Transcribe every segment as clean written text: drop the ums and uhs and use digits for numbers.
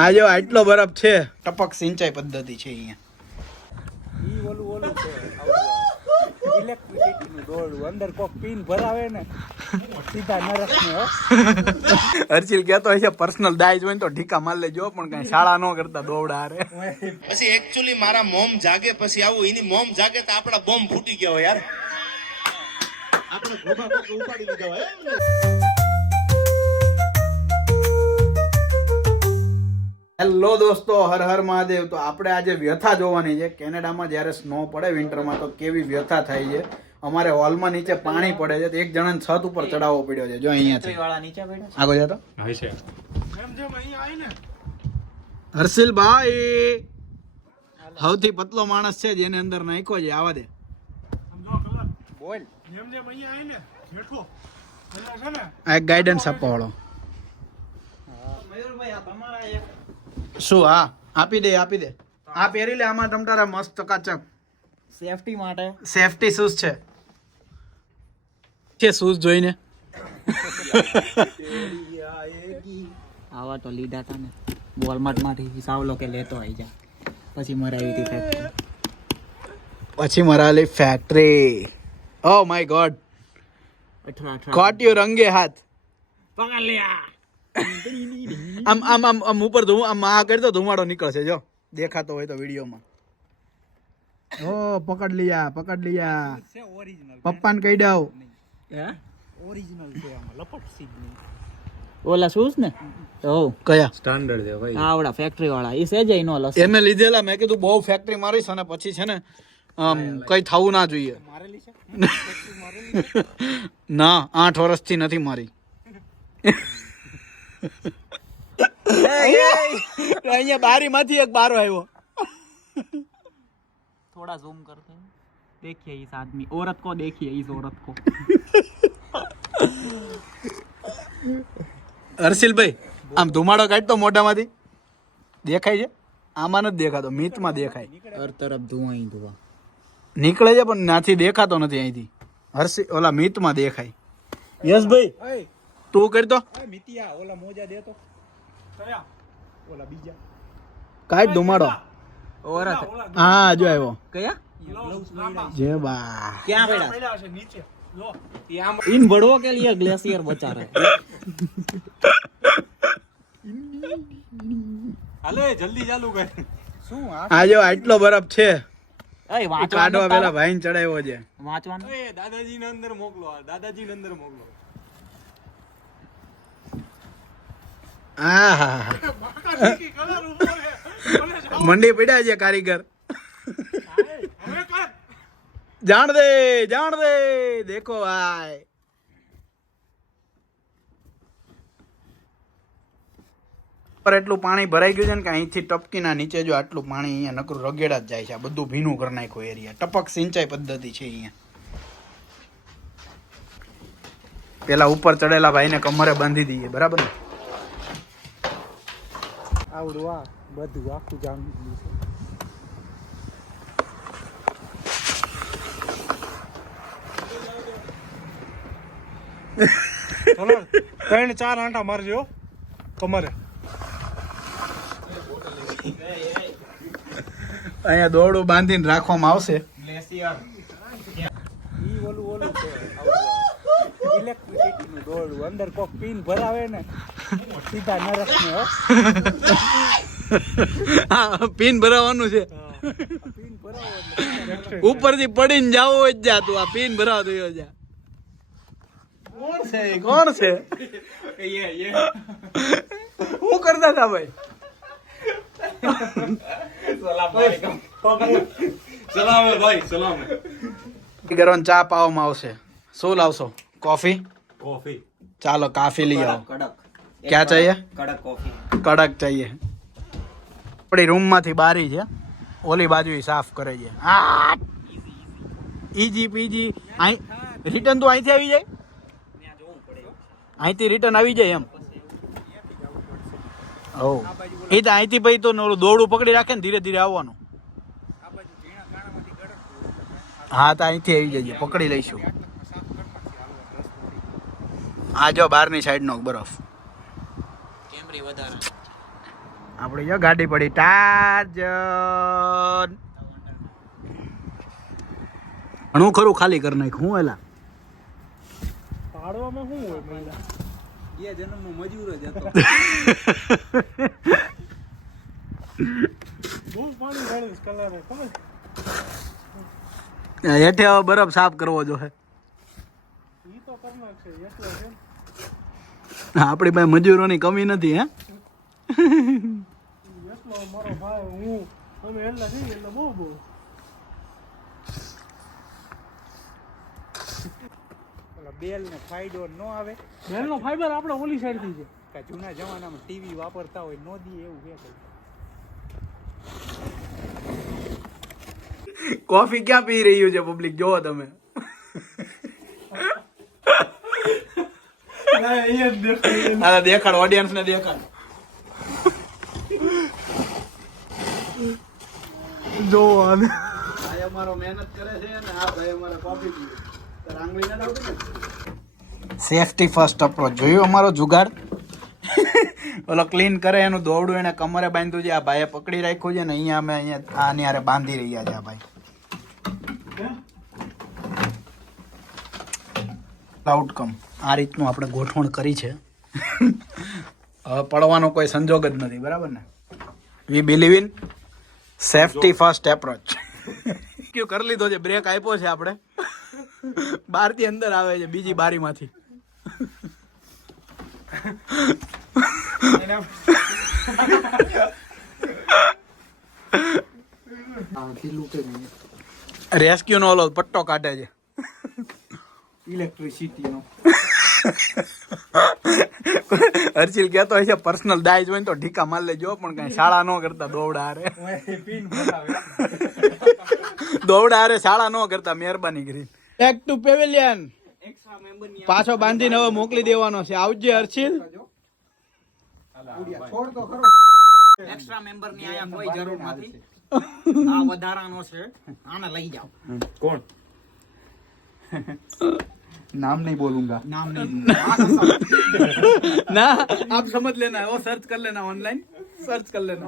આ જો આટલો બરફ છે. ટપક સિંચાઈ પદ્ધતિ છે અહીંયા. ઈ ઓલું છે ઇલેક્ટ્રિસિટી નું દોરડું અંદર કોક પિન ભરાવે ને સીધા નરક ને. હર્ષિલ કહેતો હશે પર્સનલ દાઈ જોઈને તો ઢીકા માર લેજો પણ કઈ શાળા ન કરતા દોવડા હારે. પછી એકચ્યુઅલી મારા મોમ જાગે પછી આવું એની મોમ જાગે તો આપડા બોમ્બ ફૂટી ગયો યાર. આપણે ગોભા કોક ઉપાડી લીધા હોય. હેલો દોસ્તો, હર હર મહાદેવ. તો આપણે આજે વ્યથા જોવાની છે. કેનેડામાં જ્યારે સ્નો પડે વિન્ટરમાં તો કેવી વ્યથા થાય છે. અમારે હોલમાં નીચે પાણી પડે છે તો એક જણાને છત ઉપર ચડાવવો પડ્યો છે. જો અહીંયાથી આગળ જતો હર્ષિલભાઈ સૌથી પતલો માણસ છે જેને અંદર નાખ્યો છે. આવા દે એક ગાઈડન્સ આપવા વાળો. શું? હા, આપી દે આપી દે. આ પહેરી લે. આમાં તમ તારા મસ્ત ચકાચક સેફટી માટે સેફટી શૂઝ છે શૂઝ જોઈને આવા તો લીધા હતા ને વોલમાર્ટ માંથી સાવલો કે લેતો આવી જા. પછી મરાવી હતી ફેક્ટરી. પછી મરાલી factory. Oh my god, caught you રંગે હાથ. પકડ લ્યા. આમ આમ આમ આમ ઉપર આમ આ કરતો ધુમાડો નીકળશે. જો દેખાતો હોય તો વિડીયોમાં. ઓ પકડ લિયા પકડ લિયા. છે ઓરિજિનલ. પપ્પાને કહી દઉં. હે ઓરિજિનલ છે આમાં લપટ સીધ નહીં. ઓલા શૂઝ ને ઓ કયા સ્ટાન્ડર્ડ છે ભાઈ. આવડા ફેક્ટરી વાળા ઈ સેજ નો લસ. એમે લીધેલા. મેં કીધું બહુ ફેક્ટરી મારીશ અને પછી છે ને કઈ થવું ના જોઈએ. મારેલી છે ના 8 વર્ષથી નથી મારી. અહીંયા બારી માંથી એક બારો આવ્યો. थोड़ा जूम करते हैं, देखिए इस आदमी औरत को, देखिए इस औरत को. હર્ષિલભાઈ આમ ધુમાડો કાઢતો મોઢામાંથી દેખાય છે? આમાં નથી દેખાતો, મીતમાં દેખાય. હર તરફ ધુઆં ही ધુઆં નીકળે છે પણ નાથી દેખાતો નથી અહીંથી. ઓલા મીતમાં દેખાય. યશભાઈ તું કરતો મિતિયા ઓલા મોજા દે તો કયા ઓલા બીજા કાઢ ધુમાડો. औरत હા જો આવ્યો. કયા જે બા क्या बेटा છે નીચે લો. इन बड़ों के लिए ग्लेशियर बचा रहे. હાલે જલ્દી ચાલુ કર. શું આ જો આટલો બરફ છે. એ કાઢવા પેલા ભાઈને ચડાવ્યો છે. વાંચવાનું એ દાદાજીને અંદર મોકલો. દાદાજીને અંદર મોકલો. મંડી પડ્યા છે કારીગર. જાણ દે દેખો ભાઈ. પર એટલું પાણી ભરાઈ ગયું છે ને કે અહીંથી ટપકીના નીચે જો આટલું પાણી અહીંયા નકરું રગેડા જ જાય છે. આ બધું ભીનું કરી નાખ્યું એરિયા. ટપક સિંચાઈ પદ્ધતિ છે અહીંયા. પેલા ઉપર ચડેલા ભાઈને કમરે બાંધી દઈએ, બરાબર ને? આવડું આ બધું આખું જામી ગયું છે. ચલો 3-4 આંટા મારજો કમરે. અહીંયા દોરડું બાંધીને રાખવામાં આવશે. ગ્લેશિયર ઈ ઓલું છે ઇલેક્ટ્રિસિટી નું દોરડું અંદર કોક પિન ભરાવે ને સીધા નરક ને. હા, પિન ભરાવાનું છે. પિન ભરાવો ઉપરથી પડીને જાવો જ જા તું. આ પિન ભરાવતો જા. કોણ છે શું કરતા હતા ભાઈ? સલામે ભાઈ સલામે. ગરમ ચા પાવામાં આવશે. શું લાવશો? કોફી? કોફી. ચાલો કાફી લઈ આવો. કડક ક્યાં ચાહીએ? કડક કોફી. કડક ચાહીએ. આપણી રૂમ માંથી બારી છે, ઓલી બાજુ સાફ કરે છે. Easy PG. રિટર્ન તો અહીંથી આવી જાય. અહીંથી રિટર્ન આવી જાય એમ. ઓ એ તો અહીંથી ભાઈ તો દોરડું પકડી રાખે ને ધીરે ધીરે આવવાનું. હા તો અહીંથી આવી જઈએ, પકડી લઈશું. આ જો બહારની સાઈડનો બરફ. કેમરી વધારે આપણી જો ગાડી પડી ટાર્જન. ઘણું ખરું ખાલી કરી નાખ. હું એલા પાડવામાં શું હોય મહિલા? એ જન્મનો મજૂર જ હતો. બહુ પાણી ઢાળીશ કલરે ખબર? હેઠે હવે બરફ સાફ કરવો જોઈએ. ઈ તો કરી નાખશે એટલો છે. આપણી પાસે મજૂરોની કમી નથી. હે એટલો મારો ભાઈ હું અમે એટલા જઈએ એટલે બહુ બહુ. બેલ ને ફાયદો ન આવે. બેલનો ફાઈબર આપણે ઓલી સાઈડ થી છે. કે જૂના જમાનામાં ટીવી વાપરતા હોય નો દી એવું છે કંઈક. કોફી ક્યાં પી રહ્યું છે પબ્લિક? જોવો તમે. હાલો દેખાડ, ઓડિયન્સ ને દેખાડ. જો આને ભાઈ અમારો મહેનત કરે છે ને આ ભાઈ અમારે કોફી પીવે. તાર આંગળી ના આવતી ને. Safety first approach. જોયું અમારો જુગાડ? ઓલો ક્લીન કરે એનું દોરડું એને કમરે બાંધ્યું છે. આ ભાઈએ પકડી રાખ્યું છે ને અહીંયા અમે અહીંયા આની હારે બાંધી રહ્યા છે. આ ભાઈ આઉટકમ આ રીતનું આપણે ગોઠવણ કરી છે. હવે પડવાનો કોઈ સંજોગ જ નથી. બરાબર ને? વી believe in safety first approach. કયું કરી લીધો છે? બ્રેક આપ્યો છે આપણે. બહારથી અંદર આવે છે બીજી બારીમાંથી. રેસ્ક્યુ નો ઓલો પટ્ટો કાઢે છે ઇલેક્ટ્રિસિટી નો. હર્ષિલ કહેતો હોય છે પર્સનલ દાય હોય ને તો ઢીકા માર લેજો, પણ કઈ શાળા ન કરતા દોવડા હારે. દોવડા હારે શાળા ન કરતા, મહેરબાની કરી. Back to pavilion. Extra member ની પાછો બાંધીને હવે મોકલી દેવાનો છે. આવજે હર્ષિલ. છોડ તો ખરો. એક્સ્ટ્રા મેમ્બર ની આયા કોઈ જરૂર નથી. આ વધારાનો છે, આને લઈ જાઓ. કોણ? नाम नहीं बोलूंगा. नाम नहीं ना आप समझ लेना, वो सर्च कर लेना, ऑनलाइन सर्च कर लेना.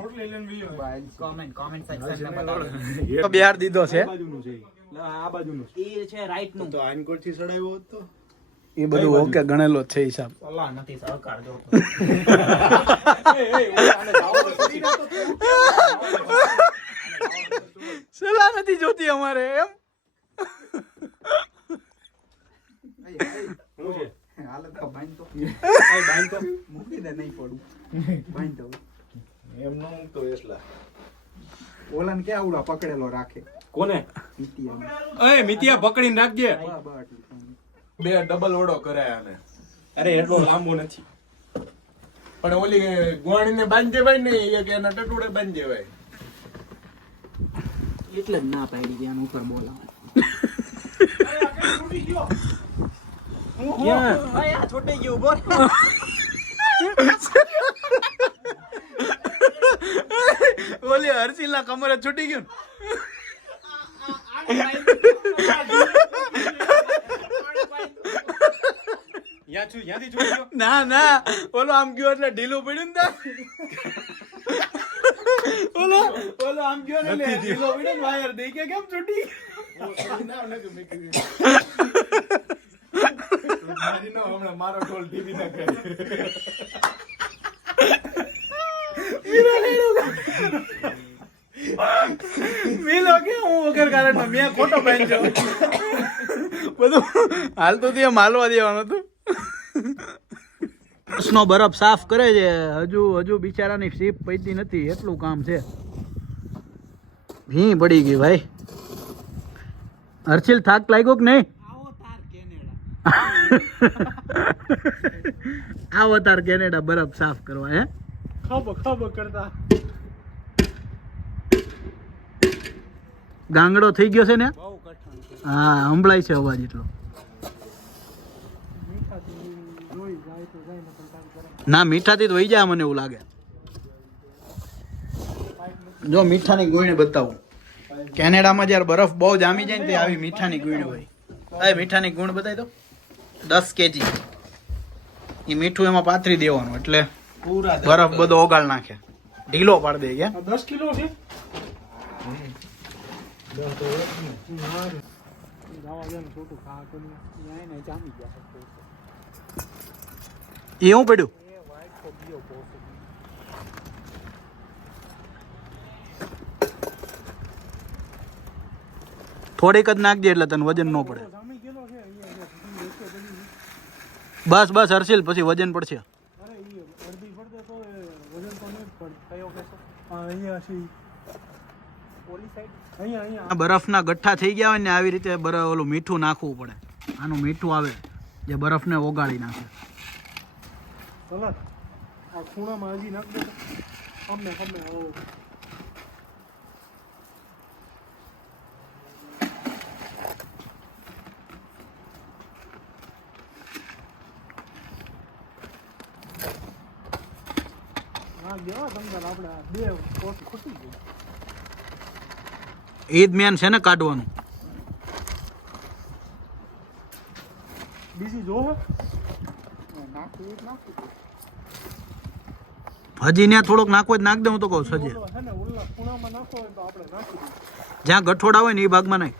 कमेंट सेक्शन में बताओ. તો બિહાર દીધો છે. આ બાજુનું એ છે રાઈટ નું. તો આનકોટ થી સડાવ્યો હોત તો એ બધું ઓકે ગણેલો છે હિસાબ. સલાહ નથી, સહકાર જો. સલાહ નથી જોતી અમારે એમ. શું છે? હાલત તો બાંધ તો. આ બાંધ તો મૂકી દે, નહીં પડું. બાંધ તો. એમ ન મૂકતો એસલા. ઓલાને ક્યાં આવડા પકડેલો રાખે. કોને? મિતિયા. એ મિતિયા પકડીને રાખજે. બે ડબલ ઓડો કરાય આને. અરે એટલો લાંબો નથી. પણ ઓલી ગોણીને બાંધી દેવાય ને, એક એના ટટુડે બાંધી દેવાય. એટલે જ ના પાડી ગયા ઉપર બોલાવે. છોટી ગયો ઉભો. ઓલી હર્ષિલ ના કમરે છૂટી ગયું. ના ના, ઓલો આમ ગયો એટલે ઢીલું પડ્યું ને. ઓલો ઓલો આમ ગયો ને એટલે ઢીલો પડ્યો ને, વાયર દઈ કે કેમ છૂટી. મારો ઢોલ ટીવી ના કરે. મિલો કે હું વગર કારણ મેં ખોટો બાંધ્યો. બધું હાલતું તે હાલવા દેવાનું હતું. નો બરફ સાફ કરે છે. હજુ બિચારાની સીપ પૈતી નથી, એટલું કામ છે. ભી પડી ગઈ ભાઈ. હર્ષિલ થાક લાગ્યો કે નહીં? આવો તાર કેનેડા. આવો તાર કેનેડા બરફ સાફ કરવા. હે ખબ કરતા ગાંગડો થઈ ગયો છે ને. બહુ કઠણ છે. હા, સંભળાય છે અવાજ એટલો. ના, મીઠાથી તો વહી જાય મને એવું લાગે. જો મીઠાની ગુણ બતાવું. કેનેડામાં જ્યારે બરફ બહુ જામી જાય ને તે આવી મીઠાની ગુણ હોય. એ મીઠાની ગુણ બતાવી દો. 10 kg. એ મીઠું એમાં પાથરી દેવાનું એટલે પૂરા બરફ બધો ઓગાળ નાખે. ઢીલો પાડી દે કે 10 કિલો છે એ હું પડ્યું થોડીક જ નાખજે એટલે તને વજન ન પડે બસ બસ હર્ષિલ પછી વજન પડશે બરફના ગઠ્ઠા થઈ ગયા હોય ને આવી રીતે ઓલું મીઠું નાખવું પડે આનું મીઠું આવે જે બરફને ઓગાળી નાખે આ ખૂણામાં હજી નાખ દે અમને એ જ મેન છે ને કાઢવાનું બીજી જો હજી ત્યાં થોડોક નાખવો જ નાખ દે હું તો કહું સજે ખૂણામાં નાખો હોય તો આપણે નાખી દઈએ જ્યાં ગઠોડા હોય ને એ ભાગમાં નાખ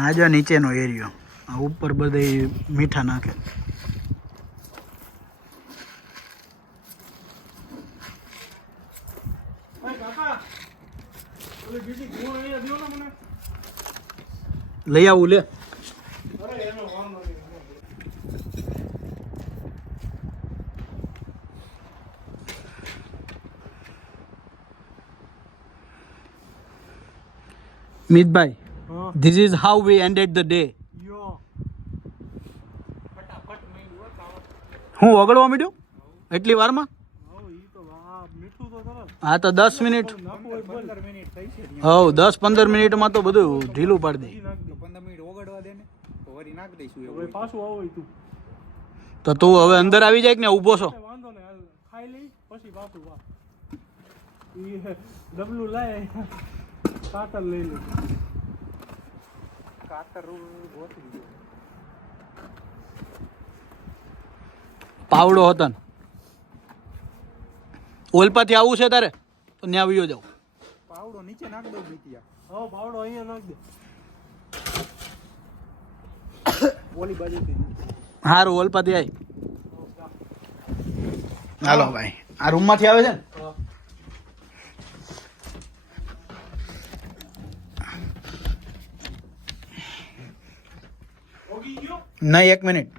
આ જો નીચેનો એરિયો આ ઉપર બધે મીઠા નાખે લઈ આવું લે મિતભાઈ This is how we ended the day. હું ઓગળવા માંડ્યો એટલી વારમાં હા તો 10 મિનિટ હવ 10-15 મિનિટમાં તો બધું ઢીલું પાડી દે 15 મિનિટ ઓગળવા દે ને તો વળી નાખ દઈશું પાછું આવો તું તો તું હવે અંદર આવી જાય કે ને ઊભો છો વાંધો ને ખાઈ લઈ પછી પાછું વા ડબલું લાય કાતર લઈ લે પાવડો હતો ને ઓલપાથી આવું છે તારે તો ત્યાં આવ્યો જાવ પાવડો નીચે નાખ દો બીતિયા હા પાવડો અહીંયા નાખ દે ઓલી બાજુથી હારું ઓલપાથી આવી હાલો ભાઈ આ રૂમમાંથી આવે છે ને નહીં 1 મિનિટ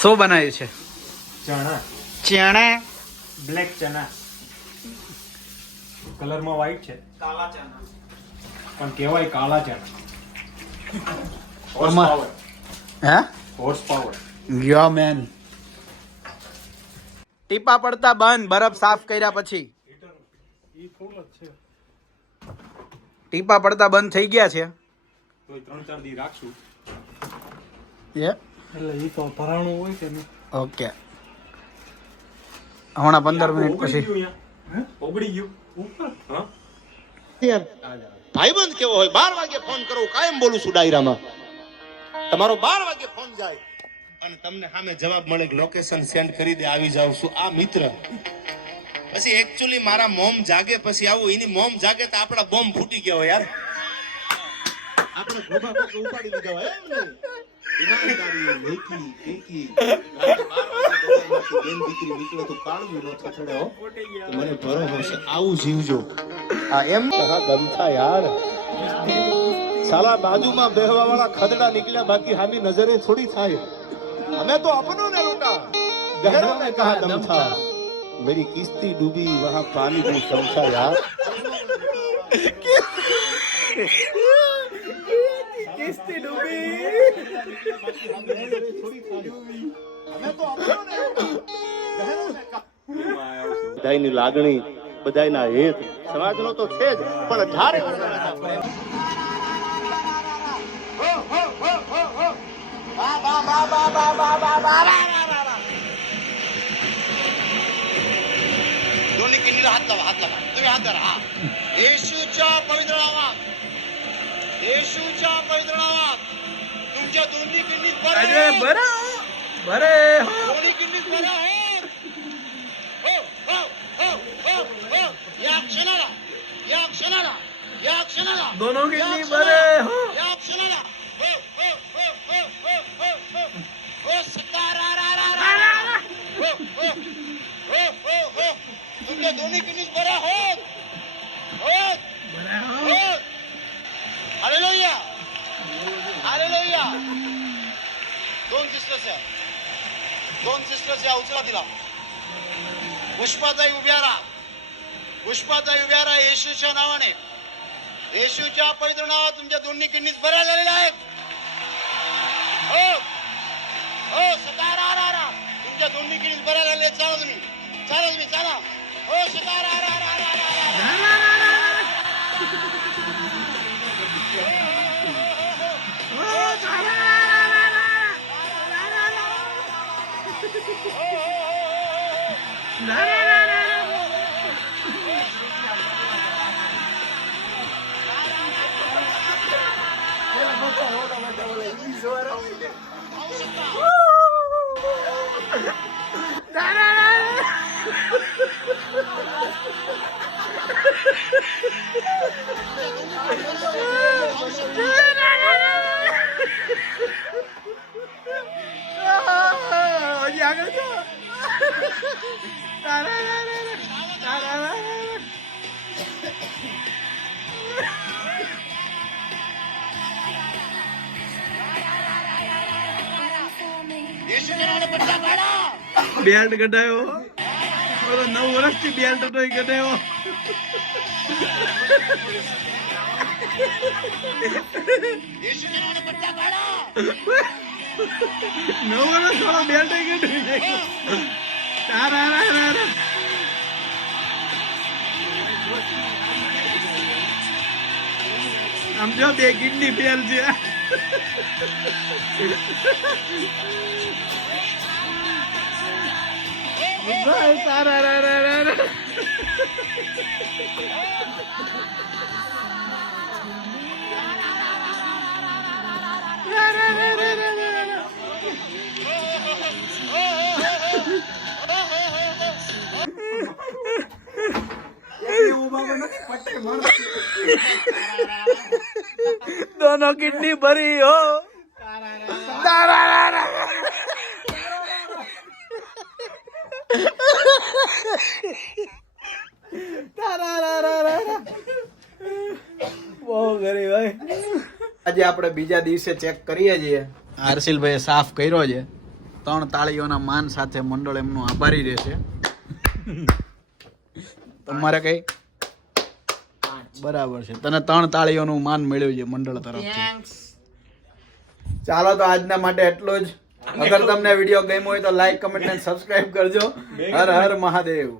શું બનાવ્યું છે ચણા બ્લેક ચના કલરમાં વ્હાઈટ છે કાલા ચના પણ કહેવાય કાલા ચના હે હોર્સ પાવર યો મેન ટીપા પડતા બંધ બરફ સાફ કર્યા પછી ઈ થોડું જ છે ટીપા પડતા બંધ થઈ ગયા છે તો 3-4 દી રાખશું એ એટલે ઈ તો ભરાણું હોય કે નહીં ઓકે હમણાં 15 મિનિટ પછી ઓગળી ગયું ઉપર હા ભાઈબંધ કેવો હોય 12 વાગે ફોન કરો કાયમ બોલું છું ડાયરામાં તમારો 12 વાગે ફોન જાય અને તમને સામે જવાબ મળે કે લોકેશન સેન્ડ કરી દે આવી જાવ છું આ મિત્ર પછી એકચ્યુઅલી મારા મોમ જાગે પછી આવું એની મોમ જાગે તો આપણા બોમ્બ ફૂટી ગયો યાર આપણે ગોભા પગ ઉપાડી લીધા હોય એમ ને ઈમાનદારી લેકી કેકી બેન દીકરી નીકળે તો કાળું નો છછડે હો મને ભરોસો છે આવું જીવજો આ એમ કહા ગમતા યાર સાલા બાજુમાં બેહવા વાળા ખદડા નીકળ્યા બાકી હામી નજરે થોડી થાય हमें तो अपनों ने लूटा गहरों ने कहा दम था मेरी किस्ती डूबी वहां पानी भी कम था यार किस्ती डूबी हमें तो अपनों ने गहरों ने कहा બધાયની લાગણી બધાયના હેત સમાજનો તો છે જ પણ ધારે दोन्ही किल्लीला हात लावा तुम्ही हात धरा येशूच्या पवित्र नावात येशूच्या पवित्र नावात तुमच्या दोन्ही किडनीत अरे बरं बरे दोन्ही किडनीत बरं आहेत. हो, हो, हो, हो, हो. या क्षणाला या क्षणाला या क्षणाला दोनों या किडनी क्षणाला, बरे हो. या क्षणाला हो, हो, हो, हो, हो, हो, हो. हो, सकारारारारा. हो, हो, हो, हो, हो. तुमच्या दोन्ही किडनीत बरं होत होत होत. Hallelujah hallelujah. दोन सिस्टर्स या उचला तिला. पुष्पाताई उभ्या राहा. पुष्पाताई उभ्या राहा. येशूच्या नावाने येशूच्या पवित्र नावात तुमच्या दोन्ही किडनीज बऱ्या झालेल्या आहेत. हो हो सकारारारा. तुमच्या दोन्ही किडनीज बऱ्या झालेल्या आहेत. चाला तुम्ही चाला. हो सकारारारा. હજી આગળ જો. येशूच्या नावाने बच्चा काढा. બેલ્ટ કઢાયો. ઓલો 9 વર્ષથી બેલ્ટ હતો એ કઢાયો. येशूच्या नावाने बच्चा काढा. 9 વર્ષ વાળો બેલ્ટ કઢાયો. તારા આમ જો બે કિડની ફેલ છે. તારા दोनों किडनी भरी हो. બહુ ગરીબ ભાઈ. આજે આપણે બીજા દિવસે ચેક કરીએ છીએ. હર્ષિલભાઈ સાફ કર્યો છે. 3 તાળીઓના માન સાથે મંડળ એમનું આભારી રહેશે. તમારે કઈ બરાબર છે. તને 3 તાળીઓનું માન મળ્યું છે મંડળ તરફથી. ચાલો તો આજના માટે એટલું જ. અગર તમને વિડીયો ગમ્યો હોય તો લાઈક કમેન્ટ અને સબસ્ક્રાઇબ કરજો. હર હર મહાદેવ.